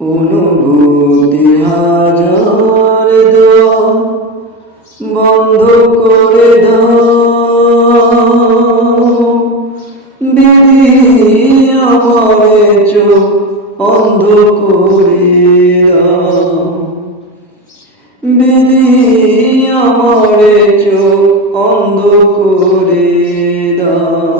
অনুভূতি হাজার বন্ধ করে দিদি আমার চোখ অন্ধ করে দিদি আমার চোখ অন্ধ করে দাও।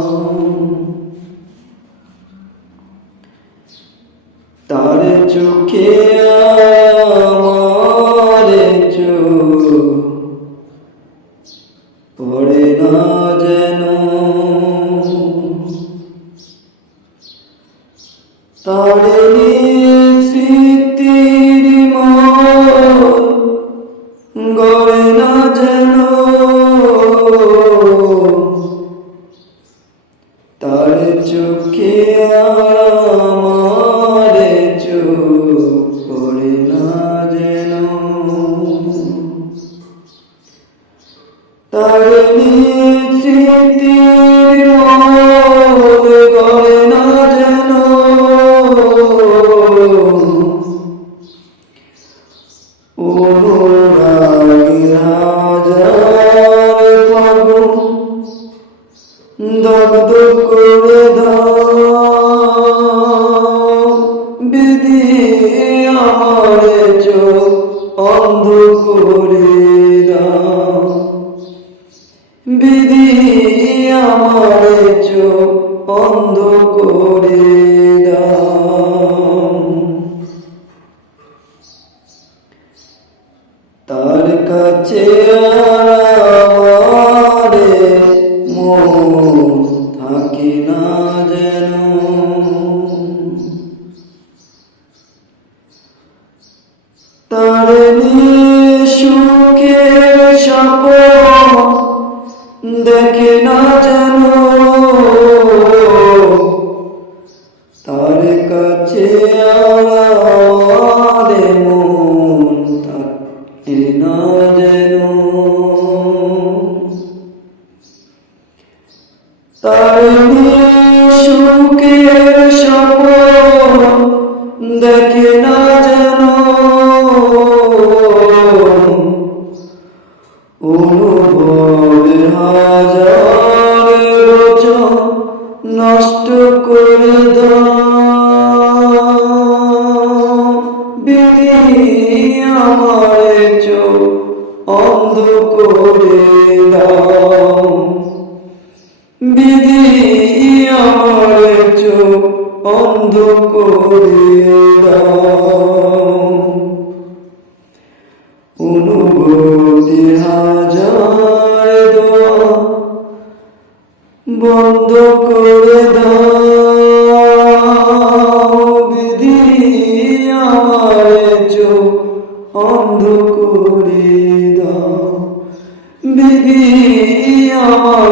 তার স্মৃতির মন গড়ে না যেন। তার চোখে আমার চোখ পড়ে না যেন। তার স্মৃতির কাছে আমারে মন থাকে না যেন। তার সুখে সাপ দেখে না যেন। তার কাছে আমারে তার সুখের সপ দেখে না যেন অনুভবের হাজার নষ্ট করে বিধি আমার চোখ অন্ধ করে দাও করে অনুভূতি হাজার দোয়া বন্ধ করে দাও বিধি আমার চোখ অন্ধ করে দাও আমার